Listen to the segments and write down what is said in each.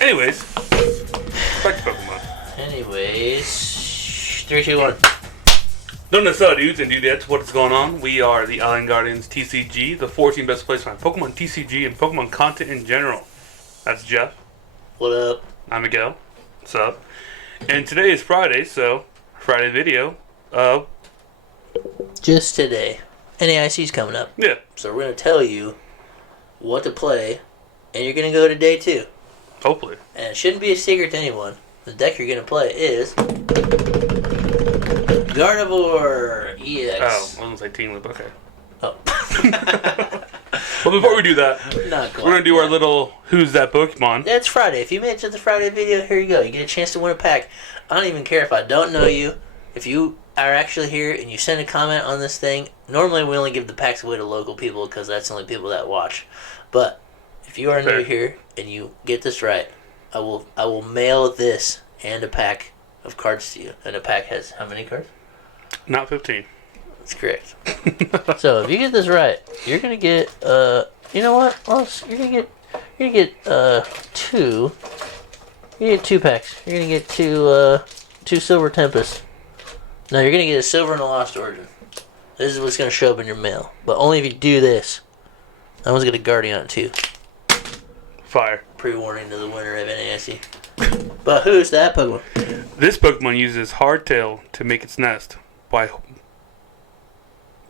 Anyways, back to Pokemon. Anyways, 3, 2, 1. Don't necessarily dudes and dudettes, what is going on? We are the Island Guardians TCG, the 14 best place to find Pokemon TCG and Pokemon content in general. That's Jeff. What up? I'm Miguel. What's up? And today is Friday, so Friday video of... Just today. NAIC's coming up. Yeah. So we're going to tell you what to play, and you're going to go to day 2. Hopefully. And it shouldn't be a secret to anyone. The deck you're going to play is Gardevoir EX. Oh, I was going to say Team Loop, okay. Oh. Well, before we do that, Not quite. we're going to do our little Who's That Pokemon. Yeah, it's Friday. If you made it to the Friday video, here you go. You get a chance to win a pack. I don't even care if I don't know you. If you are actually here and you send a comment on this thing, normally we only give the packs away to local people because that's the only people that watch. But if you are new here and you get this right, I will mail this and a pack of cards to you. And a pack has how many cards? Not 15. That's correct. So if you get this right, you're gonna get you know what? You're gonna get 2. You get 2 packs. You're gonna get 2 Silver Tempest. No, you're gonna get a Silver and a Lost Origin. This is what's gonna show up in your mail. But only if you do this. That one's got a Guardian on it too. Fire. Pre-warning to the winner of NAIC. But who's that Pokemon? This Pokemon uses Hardtail to make its nest by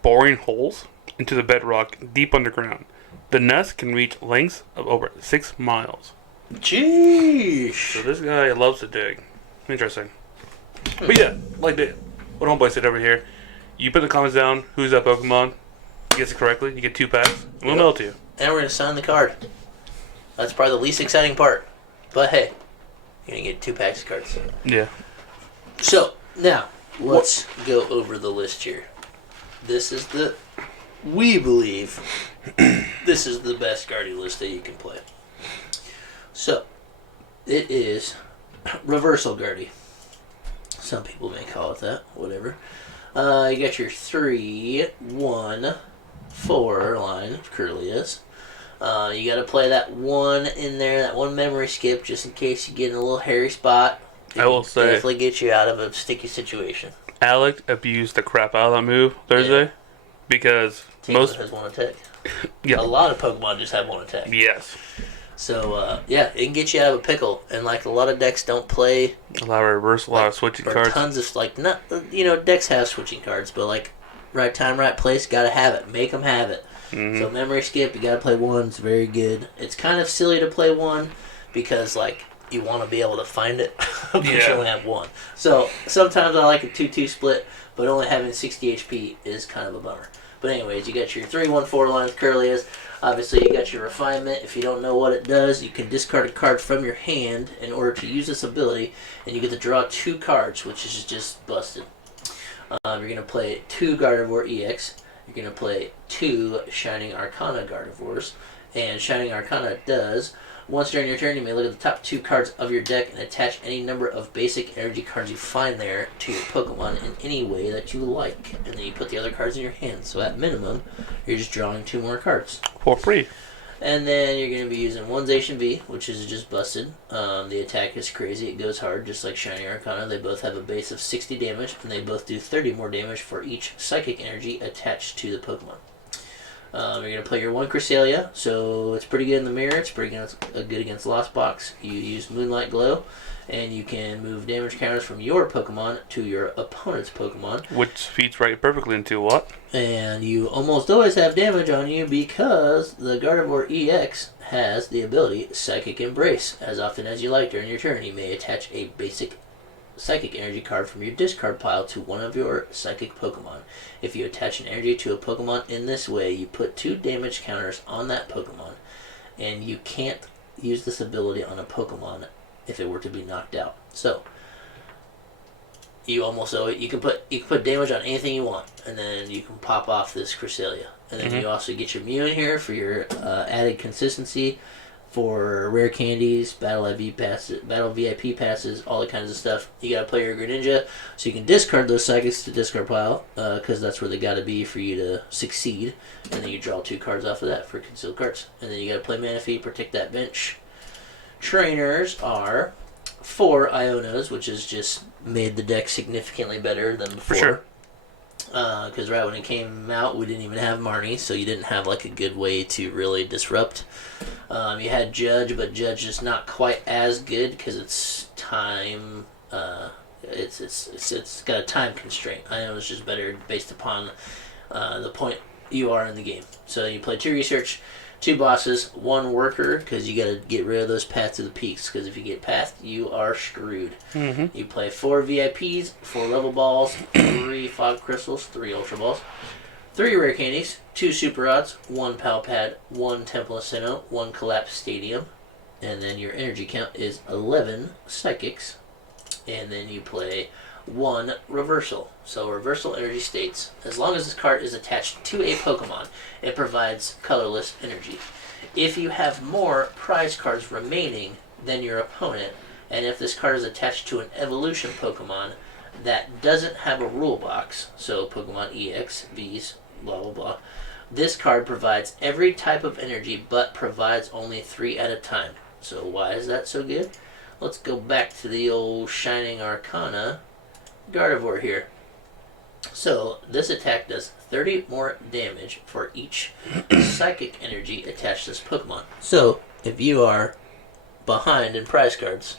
boring holes into the bedrock deep underground. The nest can reach lengths of over 6 miles. Jeez. So this guy loves to dig. Interesting. But yeah, like what homeboy said over here, you put the comments down, who's that Pokemon, you guess it correctly, you get 2 packs, and we'll mail it to you. And we're going to sign the card. That's probably the least exciting part. But hey, you're going to get 2 packs of cards. Yeah. So, now, let's go over the list here. This is we believe, this is the best Guardy list that you can play. So, it is Reversal Guardy. Some people may call it that, whatever. You got your 3, 1, 4 line of Kirlias. You got to play that 1 in there, that 1 memory skip, just in case you get in a little hairy spot. I will say, definitely get you out of a sticky situation. Alec abused the crap out of that move Thursday because most has 1 attack. Yeah. A lot of Pokemon just have 1 attack. Yes. So, yeah, it can get you out of a pickle. And, like, a lot of decks don't play... A lot of reversal, a lot of switching cards. Tons of, like, not, decks have switching cards, but, like, right time, right place, gotta have it. Make them have it. Mm-hmm. So, memory skip, you gotta play 1. It's very good. It's kind of silly to play 1 because, like, you want to be able to find it, but you only have 1. So, sometimes I like a 2-2 split, but only having 60 HP is kind of a bummer. But anyways, you got your 3-1-4 line of Kirlias. Obviously, you got your Refinement. If you don't know what it does, you can discard a card from your hand in order to use this ability, and you get to draw 2 cards, which is just busted. You're going to play 2 Gardevoir EX. You're going to play 2 Shining Arcana Gardevoirs. And Shining Arcana does... Once during your turn, you may look at the top 2 cards of your deck and attach any number of basic energy cards you find there to your Pokemon in any way that you like. And then you put the other cards in your hand. So at minimum, you're just drawing 2 more cards. For free. And then you're going to be using 1 Zacian V, which is just busted. The attack is crazy. It goes hard, just like Shiny Arcana. They both have a base of 60 damage, and they both do 30 more damage for each psychic energy attached to the Pokemon. You're going to play your 1 Cresselia, so it's pretty good in the mirror. It's pretty good against Lost Box. You use Moonlight Glow, and you can move damage counters from your Pokemon to your opponent's Pokemon. Which feeds right perfectly into what? And you almost always have damage on you because the Gardevoir EX has the ability Psychic Embrace. As often as you like during your turn, you may attach a basic Psychic energy card from your discard pile to one of your Psychic Pokemon. If you attach an energy to a Pokemon in this way, you put 2 damage counters on that Pokemon, and you can't use this ability on a Pokemon if it were to be knocked out. So, you almost always, you can put damage on anything you want, and then you can pop off this Cresselia. And then you also get your Mew in here for your added consistency. For rare candies, Battle VIP passes, all that kinds of stuff. You gotta play your Greninja, so you can discard those psychics to discard pile, because that's where they gotta be for you to succeed. And then you draw 2 cards off of that for concealed cards. And then you gotta play Manaphy, protect that bench. trainers are 4 Ionos, which has just made the deck significantly better than before. For sure. Because right when it came out, we didn't even have Marnie, so you didn't have like a good way to really disrupt. You had Judge, but Judge is not quite as good because it's time. It's got a time constraint. I know it's just better based upon the point you are in the game. So you play 2 research, 2 bosses, 1 worker, because you got to get rid of those paths to the peaks. Because if you get past, you are screwed. Mm-hmm. You play 4 VIPs, 4 level balls, 3 fog crystals, 3 ultra balls, 3 rare candies, 2 super rods, 1 pal pad, 1 Temple of Sinnoh, 1 collapsed stadium, and then your energy count is 11 psychics. And then you play 1 reversal. So reversal energy states, as long as this card is attached to a Pokemon, it provides colorless energy. If you have more prize cards remaining than your opponent, and if this card is attached to an evolution Pokemon that doesn't have a rule box, so Pokemon EX, Vs, blah blah blah, this card provides every type of energy but provides only 3 at a time. So why is that so good? Let's go back to the old Shining Arcana Gardevoir here. So this attack does 30 more damage for each psychic energy attached to this Pokemon. So if you are behind in prize cards,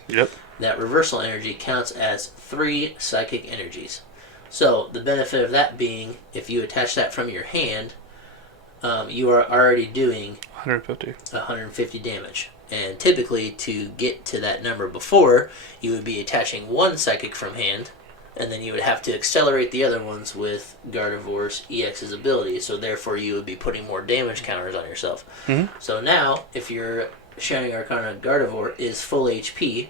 that reversal energy counts as 3 psychic energies. So the benefit of that being, if you attach that from your hand, you are already doing 150 damage. And typically, to get to that number before, you would be attaching 1 psychic from hand, and then you would have to accelerate the other ones with Gardevoir's EX's ability. So therefore, you would be putting more damage counters on yourself. Mm-hmm. So now, if your Shining Arcana Gardevoir is full HP,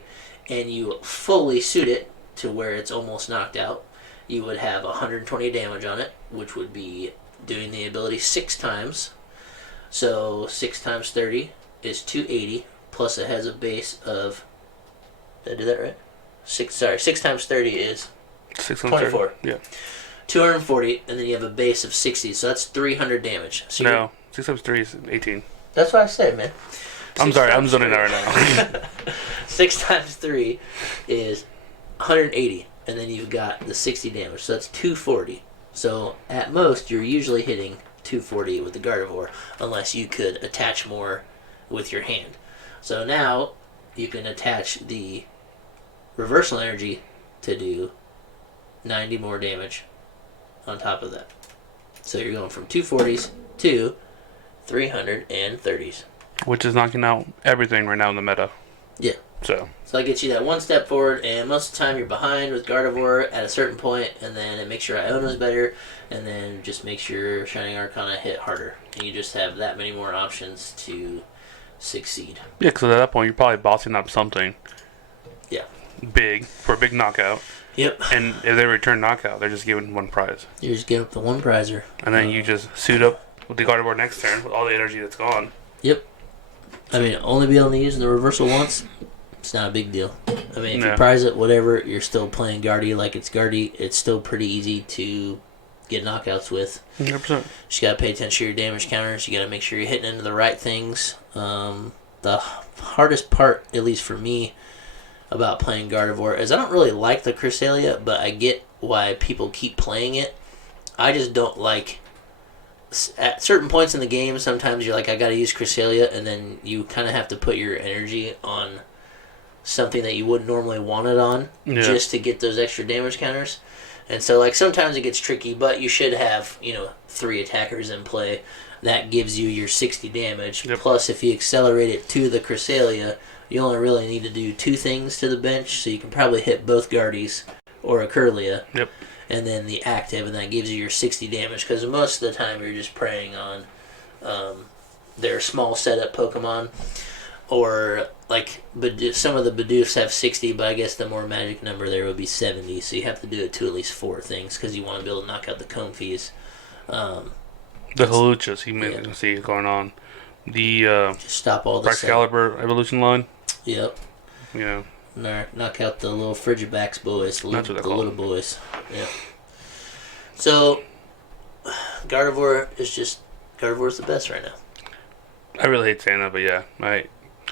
and you fully suit it to where it's almost knocked out, you would have 120 damage on it, which would be doing the ability 6 times. So 6 times 30 is 280, plus it has a base of, did I do that right? 6 times 30 is 24. Yeah. 240, and then you have a base of 60, so that's 300 damage. So no, 6 times 3 is 18. That's what I said, man. I'm sorry, I'm zoning out right now. 6 times 3 is 180, and then you've got the 60 damage, so that's 240. So at most, you're usually hitting 240 with the Gardevoir, unless you could attach more with your hand. So now you can attach the reversal energy to do 90 more damage on top of that. So you're going from 240s to 330s. Which is knocking out everything right now in the meta. Yeah. So that gets you that 1 step forward, and most of the time you're behind with Gardevoir at a certain point, and then it makes your Iono's better, and then just makes your Shining Arcana hit harder. And you just have that many more options to succeed. Yeah, because at that point you're probably bossing up something. Yeah. Big for a big knockout. Yep. And if they return knockout, they're just giving 1 prize. You're just giving up the 1 prizer. And then you just suit up with the Gardevoir next turn with all the energy that's gone. Yep. I mean, only be able to use the reversal once, it's not a big deal. I mean, if you prize it, whatever, you're still playing GARDY like it's GARDY. It's still pretty easy to get knockouts with. 100%. Just gotta pay attention to your damage counters. You gotta make sure you're hitting into the right things. The hardest part, at least for me, about playing Gardevoir is I don't really like the Cresselia, but I get why people keep playing it. I just don't like... At certain points in the game, sometimes you're like, I gotta use Cresselia, and then you kind of have to put your energy on something that you wouldn't normally want it on, just to get those extra damage counters. And so, like, sometimes it gets tricky, but you should have, 3 attackers in play. That gives you your 60 damage. Yep. Plus, if you accelerate it to the Cresselia, you only really need to do 2 things to the bench, so you can probably hit both Gardys or a Kirlia. Yep. And then the active, and that gives you your 60 damage, because most of the time you're just preying on their small setup Pokemon, or like some of the Bidoofs have 60, but I guess the more magic number there would be 70, so you have to do it to at least 4 things, because you want to be able to knock out the Comfeys. The Haluchas, you may see going on. The just stop all the Excalibur evolution line. Yep. Yeah. Knock out the little Frigibacks boys, the little boys. Yeah. So, Gardevoir is the best right now. I really hate saying that, but yeah,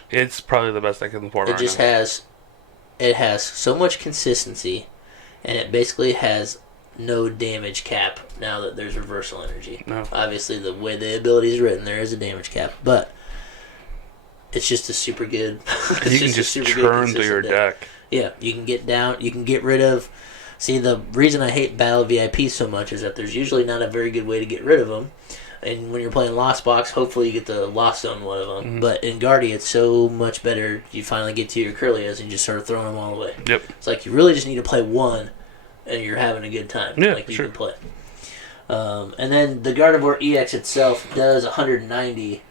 It's probably the best deck in the format. It has so much consistency, and it basically has no damage cap now that there's reversal energy. No. Obviously, the way the ability is written, there is a damage cap, but it's just a super good. You can just churn through your deck. Yeah, you can get down. You can get rid of. See, the reason I hate Battle VIP so much is that there's usually not a very good way to get rid of them. And when you're playing Lost Box, hopefully you get the Lost Zone one of them. Mm-hmm. But in GARDY, it's so much better. You finally get to your Kirlias and you just start throwing them all away. Yep. It's like you really just need to play one, and you're having a good time. Yeah, like you sure. can play. And then the Gardevoir EX itself does 190,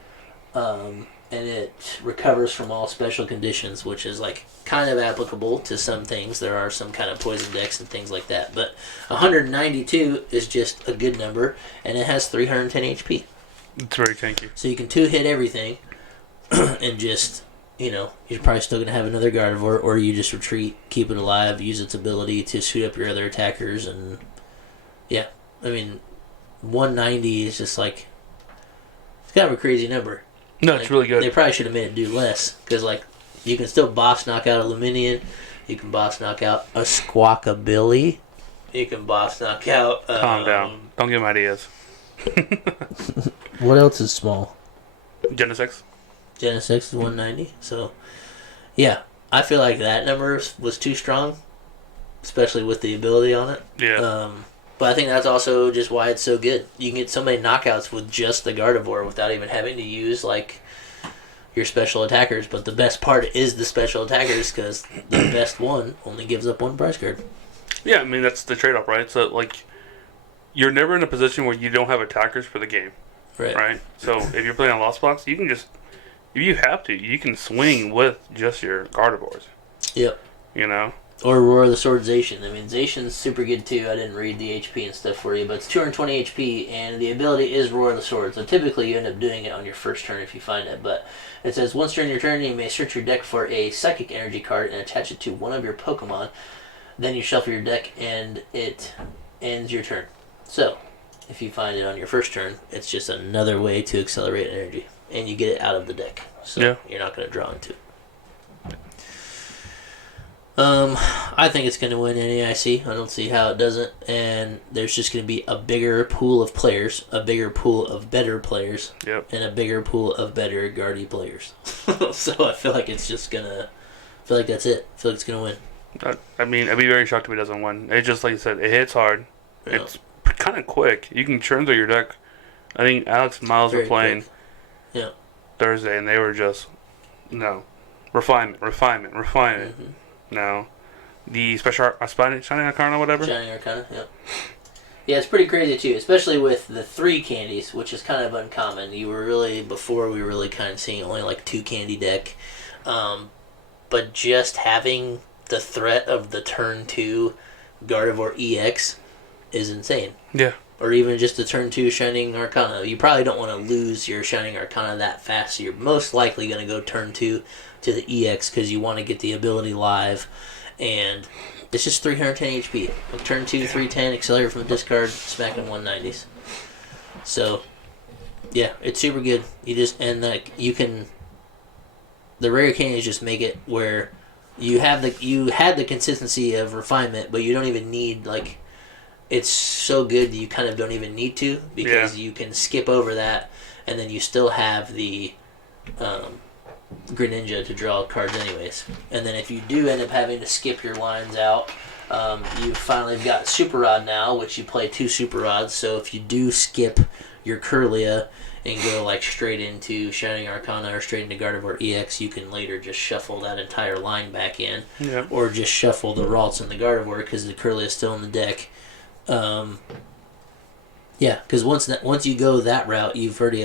and it recovers from all special conditions, which is like kind of applicable to some things. There are some kind of poison decks and things like that, but 192 is just a good number, and it has 310 HP. It's very tanky. So you can 2-hit everything, and just, you're probably still going to have another Gardevoir, or you just retreat, keep it alive, use its ability to shoot up your other attackers, and yeah, I mean, 190 is just like, it's kind of a crazy number. No, it's really good. They probably should have made it do less, because you can still boss knock out a Luminion, you can boss knock out a Squawkabilly, you can boss knock out. Calm down. Don't give him ideas. What else is small? Genesect. Genesect is 190. So, yeah, I feel like that number was too strong, especially with the ability on it. Yeah. But I think that's also just why it's so good. You can get so many knockouts with just the Gardevoir without even having to use your special attackers. But the best part is the special attackers, because the best one only gives up one prize card. Yeah, I mean, that's the trade-off, right? So, you're never in a position where you don't have attackers for the game. Right? So, if you're playing on Lost Box, you can just, if you have to, you can swing with just your Gardevoirs. Yep. Or Roar of the Sword Zacian. I mean, Zacian's super good too. I didn't read the HP and stuff for you, but it's 220 HP, and the ability is Roar of the Sword. So typically you end up doing it on your first turn if you find it. But it says, once during your turn, you may search your deck for a Psychic Energy card and attach it to one of your Pokemon. Then you shuffle your deck, and it ends your turn. So, if you find it on your first turn, it's just another way to accelerate energy, and you get it out of the deck. So you're not going to draw into it. I think it's going to win NAIC. I don't see how it doesn't. And there's just going to be a bigger pool of players, a bigger pool of better players, and a bigger pool of better GARDY players. So I feel like it's just going to... I feel like that's it. I feel like it's going to win. I mean, I'd be very shocked if it doesn't win. It just, like you said, it hits hard. Yeah. It's kind of quick. You can churn through your deck. I think Alex and Miles were playing Thursday, and they were just, refinement. Mm-hmm. No. The special Shining Arcana, whatever? Shining Arcana, yep. Yeah, it's pretty crazy, too, especially with the 3 candies, which is kind of uncommon. Before we were really kind of seeing only 2 candy deck. But just having the threat of the turn 2 Gardevoir EX is insane. Yeah. Or even just the turn 2 Shining Arcana. You probably don't want to lose your Shining Arcana that fast, so you're most likely going to go turn 2 to the EX because you want to get the ability live. And it's just 310 HP. Turn 2, 310, accelerate from the discard, smacking 190s. So, yeah, it's super good. You can... The rare candies just make it where you had the consistency of refinement, but you don't even need, it's so good that you kind of don't even need to, because you can skip over that, and then you still have the Greninja to draw cards anyways. And then if you do end up having to skip your lines out, you finally got Super Rod now, which you play 2 Super Rods, so if you do skip your Kirlia and go straight into Shining Arcana or straight into Gardevoir EX, you can later just shuffle that entire line back in, or just shuffle the Ralts and the Gardevoir because the Kirlia is still in the deck. Because once you go that route, you've already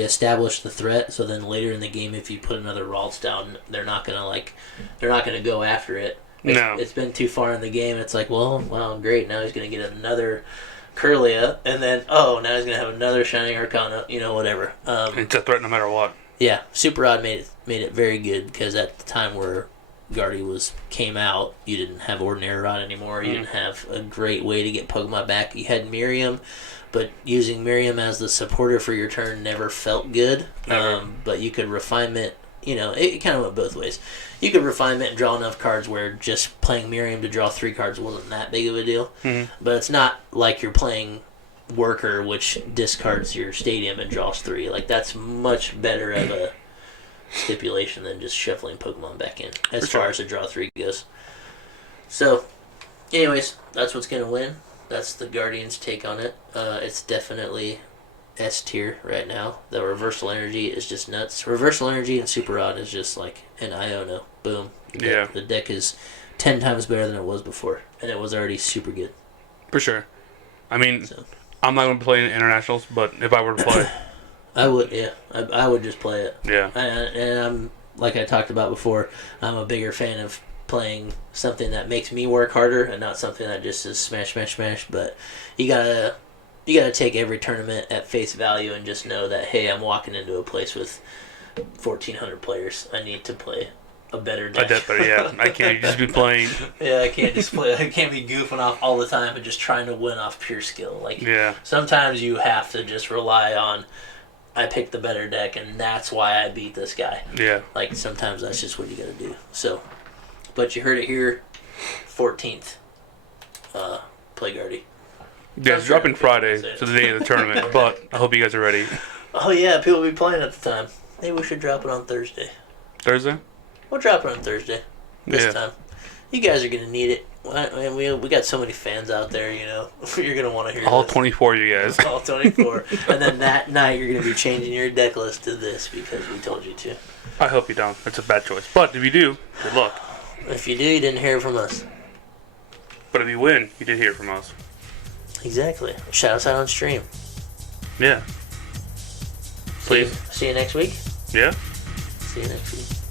established the threat. So then later in the game, if you put another Ralts down, they're not gonna go after it. It's been too far in the game. It's well, great. Now he's gonna get another Kirlia, and then now he's gonna have another Shining Arcana. Whatever. It's a threat no matter what. Yeah, Super Rod made it very good, because at the time where GARDY came out, you didn't have Ordinary Rod anymore. You didn't have a great way to get Pokemon back. You had Miriam, but using Miriam as the supporter for your turn never felt good. Never. But you could Refinement you know, it kind of went both ways. You could refine it and draw enough cards where just playing Miriam to draw 3 cards wasn't that big of a deal. But it's not like you're playing Worker, which discards your stadium and draws 3. Like, that's much better of a stipulation than just shuffling Pokemon back in, as far as the draw 3 goes. So, anyways, that's what's going to win. That's the Guardians' take on it. It's definitely S tier right now. The Reversal Energy is just nuts. Reversal Energy and Super Rod is just like an Iono. Boom. The deck is 10 times better than it was before, and it was already super good. For sure. I mean, I'm not going to play in internationals, but if I were to play... I would, yeah. I would just play it. Yeah. And I'm, like I talked about before, I'm a bigger fan of playing something that makes me work harder and not something that just is smash, smash, smash. But you gotta take every tournament at face value and just know that, hey, I'm walking into a place with 1,400 players. I need to play a better deck. I can't just be playing. Yeah, I can't just play. I can't be goofing off all the time and just trying to win off pure skill. Like, sometimes you have to just rely on, I picked the better deck and that's why I beat this guy. Yeah. Like, sometimes that's just what you gotta do. So, but you heard it here, 14th. Play Gardy. Yeah, it's dropping Friday, so the day of the tournament, but I hope you guys are ready. Oh yeah, people will be playing at the time. Maybe we should drop it on Thursday. Thursday? We'll drop it on Thursday. This time. You guys are going to need it. We got so many fans out there, you know. You're going to want to hear all this. 24 of you guys. All 24. And then that night you're going to be changing your deck list to this because we told you to. I hope you don't. It's a bad choice. But if you do, good luck. If you do, you didn't hear from us. But if you win, you did hear from us. Exactly. Shout us out on stream. Yeah. Please. See you next week. Yeah. See you next week.